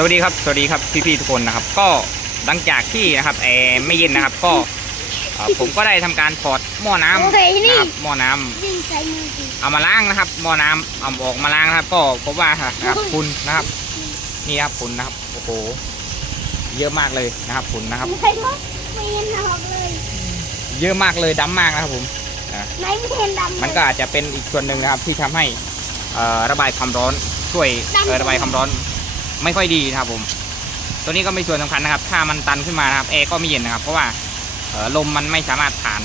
สวัสดีครับ สวัสดีครับพี่ๆทุกคนนะครับ ก็หลังจากที่นะครับแอร์ไม่เย็นนะครับ ก็เอ่อผมก็ได้ทำการถอดหม้อน้ำโอเคนี่นะครับหม้อน้ำยิ่งใช้มือดีเอามาล้างนะครับ หม้อน้ำเอาออกมาล้างนะครับ ก็พบว่านะครับฝุ่นนะครับ นี่ครับฝุ่นนะครับโอ้โหเยอะมากเลยนะครับฝุ่นนะครับ ไม่ใช่ไม่เห็นออกเลยเยอะมากเลยดำมากนะครับผม ไหนไม่เห็นดำเลย มันก็อาจจะเป็นอีกส่วนหนึ่งนะครับที่ทำให้เอ่อระบายความร้อนช่วยเอ่อระบายความร้อน ไม่ค่อยดีนะครับผมตัวนี้ก็ไม่ส่วนสำคัญนะครับ ถ้ามันตันขึ้นมานะครับแอร์ก็ไม่เย็นนะครับ เพราะว่าเอ่อลมมันไม่สามารถผ่าน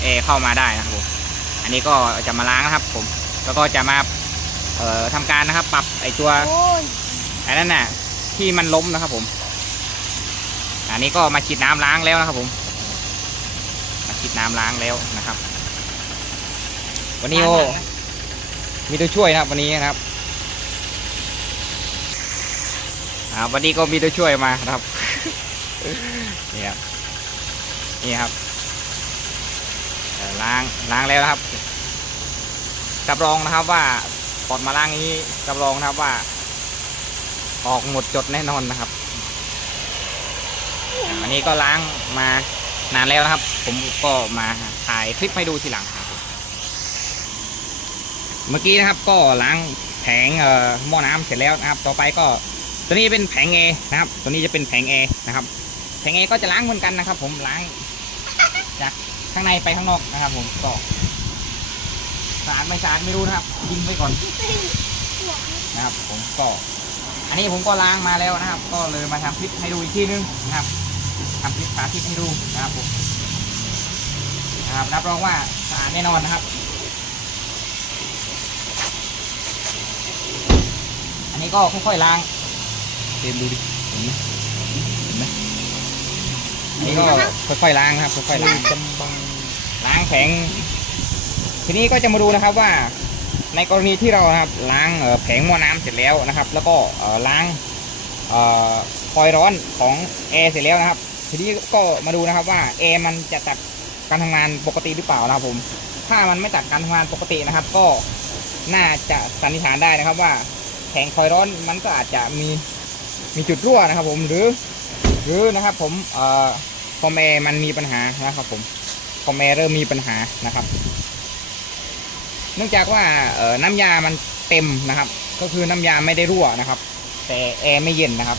แอร์เข้ามาได้นะครับผมอันนี้ก็จะมาล้างนะครับ ผมแล้วก็จะมาเอ่อทำการนะครับ ปรับไอตัวโอ้ยไอ้นั่นน่ะที่มันล้มนะครับผม อันนี้ก็มาฉีดน้ำล้างแล้วนะครับ ผม มาฉีดน้ำล้างแล้วนะครับ วันนี้โอมีตัวช่วยนะครับ วันนี้นะครับ อ่าวันนี้ก็มีตัวช่วยมาครับนี่ครับนี่ครับล้างล้างแล้วนะครับรับรองนะครับว่าปลดมาล้างนี้รับรองนะครับว่า ออกหมดจดแน่นอนนะครับอันนี้ก็ล้างมานานแล้วนะครับ ผมก็มาถ่ายคลิปให้ดูทีหลังครับเมื่อกี้นะครับก็ล้างแผงหม้อน้ำเสร็จแล้วนะครับ ต่อไปก็ ตัวนี้เป็นแผงเอร์นะครับ ตัวนี้จะเป็นแผงเอร์นะครับ แผงเอร์ก็จะล้างเหมือนกันนะครับ ผมล้างจากข้างในไปข้างนอกนะครับ ผมก็สะอาดไม่สะอาดไม่รู้นะครับยิงไว้ก่อนนะครับ ผมก็ อันนี้ผมก็ล้างมาแล้วนะครับ ก็เลยมาทำคลิปให้ดูอีกทีนึงนะครับทำคลิปสาธิตให้ดูนะครับผมนะครับรับรองว่าสะอาดแน่นอนนะครับ อันนี้ก็ค่อยๆล้าง ตรียมดูดิเห็นไหมเห็นไหมนนี้ก็ค่อยๆล้างครับค่อยๆล้างล้างแข็งทีนี้ก็จะมาดูนะครับว่า ในกรณีที่เรานะครับล้างแผงหม้อน้ำเสร็จแล้วนะครับ แล้วก็ล้างคอยร้อนของแอร์เสร็จแล้วนะครับ ทีนี้ก็มาดูนะครับว่าแอร์มันจะตัดการทำงานปกติหรือเปล่านะครับผม ถ้ามันไม่ตัดการทำงานปกตินะครับ ก็น่าจะสันนิษฐานได้นะครับว่าแผงคอยร้อนมันก็อาจจะมี มีจุดรั่วนะครับ ผมหรือ หรือนะครับ ผมเอ่อคอมแอร์มันมีปัญหานะครับ ผมคอมแอร์เริ่มมีปัญหานะครับ เนื่องจากว่าเอ่อน้ำยามันเต็มนะครับ ก็คือน้ำยาไม่ได้รั่วนะครับ แต่แอร์ไม่เย็นนะครับ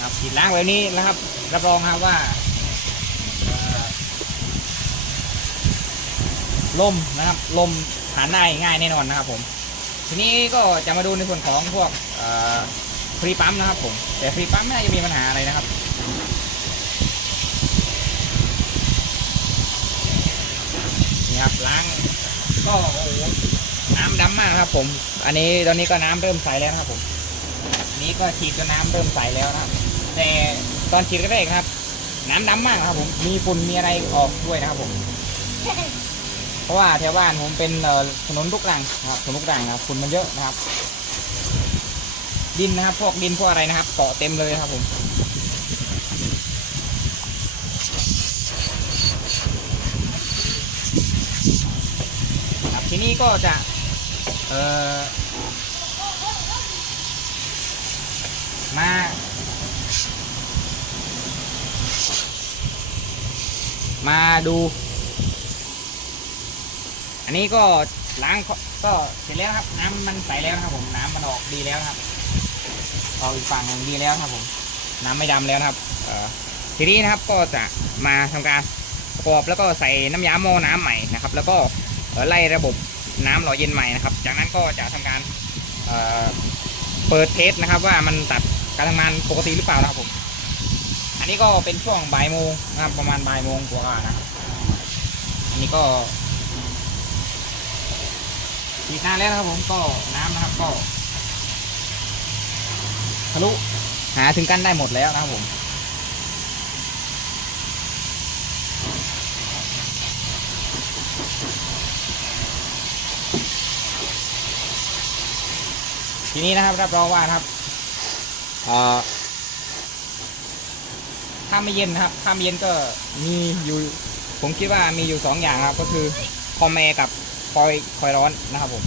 นะครับฉีดล้างแบบนี้นะครับ รับรองครับว่าลมนะครับลมผ่านได้ง่ายแน่นอนนะครับ ผม ทีนี้ก็จะมาดูในส่วนของพวกฟรีปั๊มนะครับ ผม แต่ฟรีปั๊มไม่น่าจะมีปัญหาอะไรนะครับนี่ครับล้างก็โอ้โหน้ำดำมากครับผม อันนี้ตอนนี้ก็น้ำเริ่มใสแล้วครับผมนนี้ก็ฉีดจนน้ำเริ่มใสแล้วนะครับ แต่ตอนฉีดแรกๆนะครับ น้ำดำมากนะครับผมมีฝุ่นมีอะไรออกด้วยนะครับผม เพราะว่าแถวบ้านผมเป็นเอ่อถนนลูกรังนะครับถนนลูกรังนะครับฝุ่นมันเยอะนะครับ ดินนะครับ พวกดินพวกอะไรนะครับเกาะเต็มเลยครับผมครับทีนี้ก็จะ เอ่อมา มาดู อันนี้ก็ล้างก็เสร็จแล้วครับ น้ำมันใสแล้วครับผมน้ำมันออกดีแล้วครับออกอีกฝั่งหนึ่งดีแล้วครับผม น้ำไม่ดำแล้วครับอทีนี้นะครับก็จะมาทำการประกอบแล้วก็ใส่น้ำยาหม้อน้ำใหม่นะครับ แล้วก็ไล่ระบบน้ำหล่อเย็นใหม่นะครับ จากนั้นก็จะทำการเปิดเทสนะครับ ว่ามันตัดการทำงานปกติหรือเปล่านะครับผม นี้ก็เป็นช่วงบ่ายโมงนะครับประมาณบ่ายโมงกว่าๆนะครับอันนี้ก็ฉีดนาแล้วนะครับผมก็น้ำนะครับก็ทะลุหาถึงกันได้หมดแล้วนะครับผมทีนี้นะครับรับรองว่านะครับ ถ้าไม่เย็นนะครับถ้าไม่เย็นก็มีอยู่ ผมคิดว่ามีอยู่สองอย่างครับ ก็คือคอมแอร์กับคอยคอยร้อนนะครับผม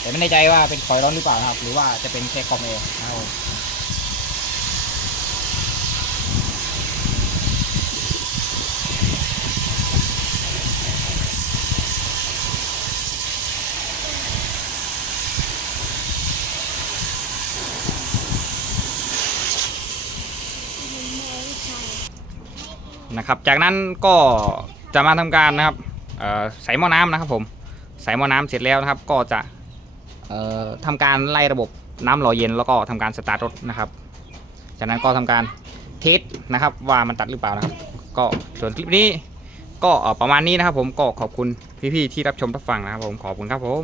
แต่ไม่แน่ใจว่าเป็นคอยร้อนหรือเปล่านะครับ หรือว่าจะเป็นแค่คอมแอร์นะครับ นะครับ จากนั้นก็จะมาทำการนะครับใส่หม้อน้ำนะครับผมใส่หม้อน้ำเสร็จแล้วนะครับ ก็จะเอ่อทำการไล่ระบบน้ำหล่อเย็นแล้วก็ทำการสตาร์ทรถนะครับ จากนั้นก็ทำการเทสนะครับว่ามันตัดหรือเปล่านะครับ ก็ส่วนคลิปนี้ก็ประมาณนี้นะครับผมก็ขอบคุณพี่ๆที่รับชมรับฟังนะครับผมขอบคุณครับผม